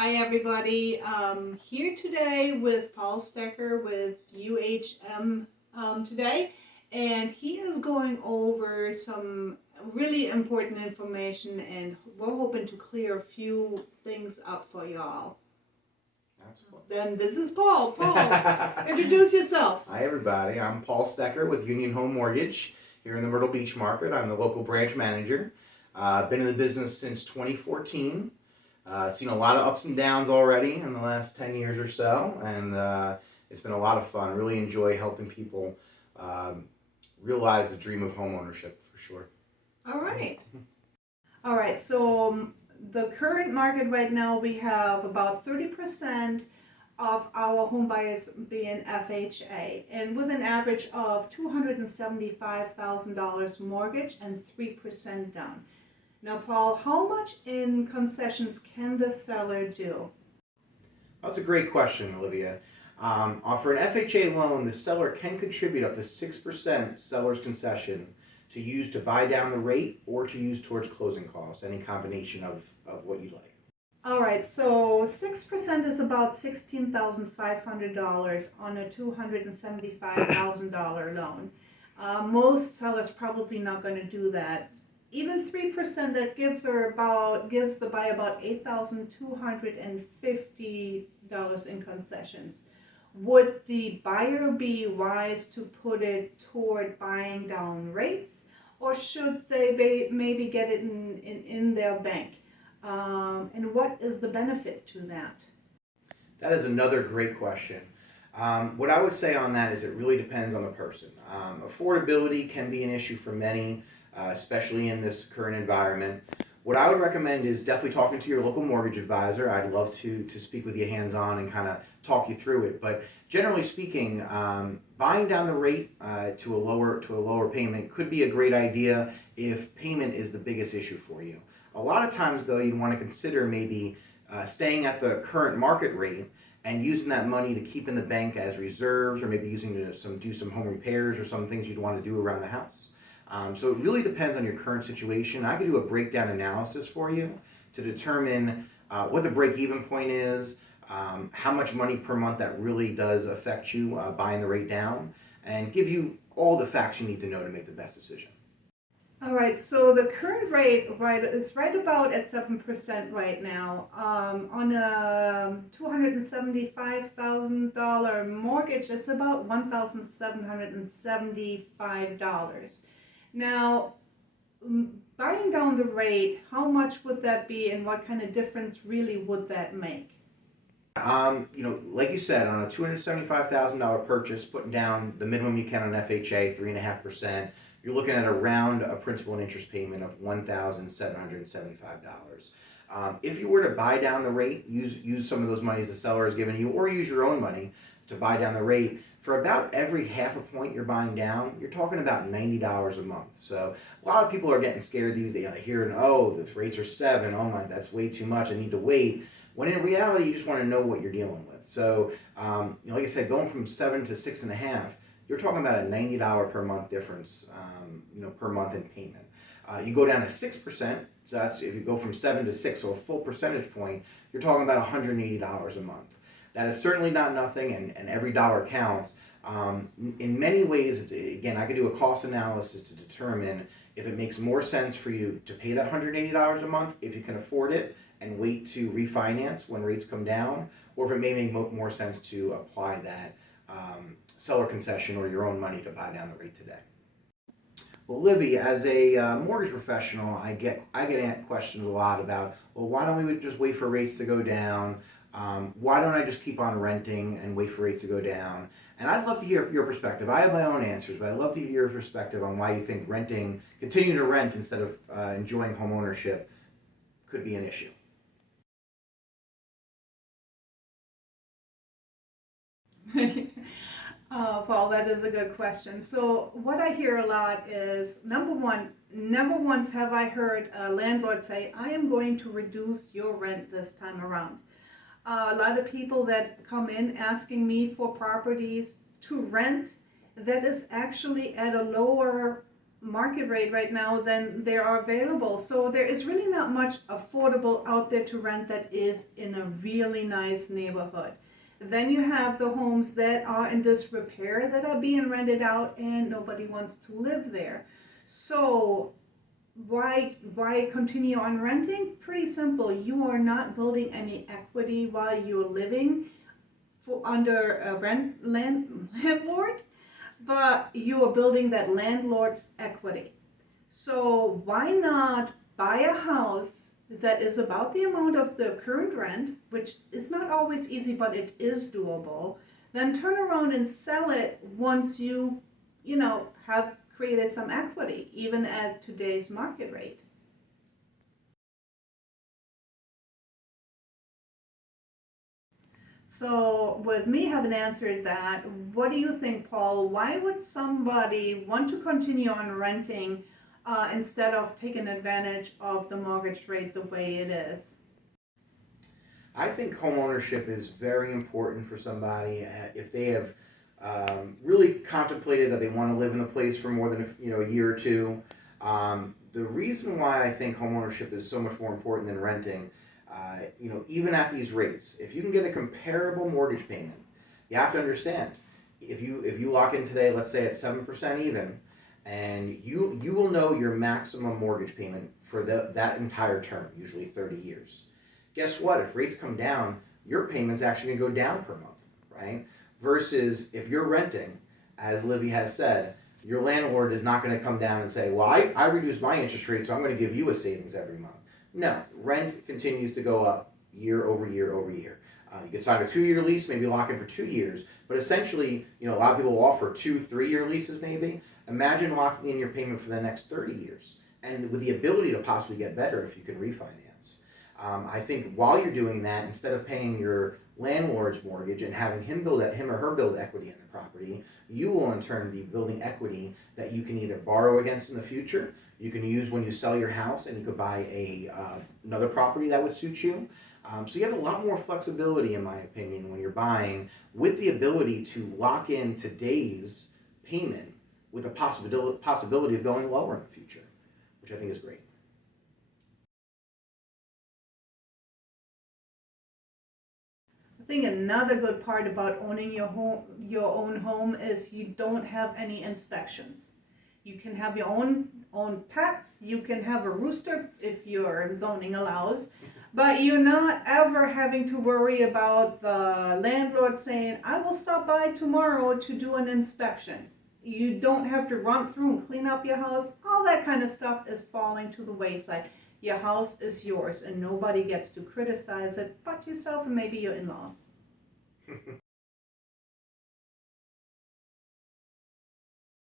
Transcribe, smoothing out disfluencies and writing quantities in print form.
Hi everybody, here today with Paul Stecker with UHM today, and he is going over some really important information, and we're hoping to clear a few things up for y'all. Absolutely. Then this is Paul. Paul, introduce yourself. Hi everybody, I'm Paul Stecker with Union Home Mortgage here in the Myrtle Beach market. I'm the local branch manager. I've been in the business since 2014. Seen a lot of ups and downs already in the last 10 years or so, and it's been a lot of fun. Really enjoy helping people realize the dream of home ownership for sure. All right. All right, so the current market right now, we have about 30% of our home buyers being FHA, and with an average of $275,000 mortgage and 3% down. Now, Paul, how much in concessions can the seller do? That's a great question, Olivia. For an FHA loan, the seller can contribute up to 6% seller's concession to use to buy down the rate or to use towards closing costs, any combination of what you'd like. All right, so 6% is about $16,500 on a $275,000 loan. Most sellers probably not going to do that. Even 3% that gives the buyer about $8,250 in concessions. Would the buyer be wise to put it toward buying down rates, or should they maybe get it in their bank? And what is the benefit to that? That is another great question. What I would say on that is it really depends on the person. Affordability can be an issue for many, especially in this current environment. What I would recommend is definitely talking to your local mortgage advisor. I'd love to speak with you hands-on and kind of talk you through it. But generally speaking, buying down the rate to a lower payment could be a great idea if payment is the biggest issue for you. A lot of times, though, you want to consider maybe staying at the current market rate and using that money to keep in the bank as reserves, or maybe using to do some home repairs or some things you'd want to do around the house. So it really depends on your current situation. I could do a breakdown analysis for you to determine what the break-even point is, how much money per month that really does affect you buying the rate down, and give you all the facts you need to know to make the best decision. All right, so the current rate, is right about at 7% right now. On a $275,000 mortgage, it's about $1,775. Now, buying down the rate, how much would that be, and what kind of difference really would that make? Like you said, on a $275,000 purchase, putting down the minimum you can on FHA, 3.5%, you're looking at around a principal and interest payment of $1,775. If you were to buy down the rate, use some of those monies the seller has given you, or use your own money to buy down the rate, for about every half a point you're buying down, you're talking about $90 a month. So a lot of people are getting scared these days, hearing, oh, the rates are 7, oh my, that's way too much, I need to wait. When in reality, you just want to know what you're dealing with. So, like I said, going from 7 to 6.5, you're talking about a $90 per month difference, per month in payment. You go down to 6%, so that's if you go from 7 to 6, so a full percentage point, you're talking about $180 a month. That is certainly not nothing, and every dollar counts. In many ways, again, I could do a cost analysis to determine if it makes more sense for you to pay that $180 a month, if you can afford it, and wait to refinance when rates come down, or if it may make more sense to apply that seller concession or your own money to buy down the rate today. Well, Livy, as a mortgage professional, I get questions a lot about, well, why don't we just wait for rates to go down? Why don't I just keep on renting and wait for rates to go down? And I'd love to hear your perspective. I have my own answers, but I'd love to hear your perspective on why you think continuing to rent instead of enjoying home ownership could be an issue. Paul, that is a good question. So what I hear a lot is, never once have I heard a landlord say, I am going to reduce your rent this time around. A lot of people that come in asking me for properties to rent that is actually at a lower market rate right now than there are available. So there is really not much affordable out there to rent that is in a really nice neighborhood. Then you have the homes that are in disrepair that are being rented out and nobody wants to live there. So why continue on renting? Pretty simple. You are not building any equity while you're living under a landlord, but you are building that landlord's equity. So why not buy a house that is about the amount of the current rent, which is not always easy, but it is doable, then turn around and sell it once you have created some equity, even at today's market rate. So with me having answered that, what do you think, Paul? Why would somebody want to continue on renting instead of taking advantage of the mortgage rate the way it is? I think home ownership is very important for somebody if they have really contemplated that they want to live in the place for more than a year or two. The reason why I think home ownership is so much more important than renting, even at these rates, if you can get a comparable mortgage payment, you have to understand if you lock in today, let's say at 7% even, and you will know your maximum mortgage payment for that entire term, usually 30 years. Guess what? If rates come down, your payment's actually going to go down per month, right? Versus if you're renting, as Livy has said, your landlord is not going to come down and say, well, I reduced my interest rate, so I'm going to give you a savings every month. No, rent continues to go up year over year over year. You can sign a 2-year lease, maybe lock in for 2 years, but essentially, a lot of people offer 2-3-year leases maybe. Imagine locking in your payment for the next 30 years, and with the ability to possibly get better if you can refinance. I think while you're doing that, instead of paying your landlord's mortgage and having him or her build equity in the property, you will in turn be building equity that you can either borrow against in the future, you can use when you sell your house, and you could buy another property that would suit you. So you have a lot more flexibility, in my opinion, when you're buying, with the ability to lock in today's payment with a possibility of going lower in the future, which I think is great. I think another good part about owning your own home is you don't have any inspections. You can have your own pets. You can have a rooster if your zoning allows, but you're not ever having to worry about the landlord saying, "I will stop by tomorrow to do an inspection." You don't have to run through and clean up your house. All that kind of stuff is falling to the wayside. Your house is yours and nobody gets to criticize it but yourself and maybe your in-laws.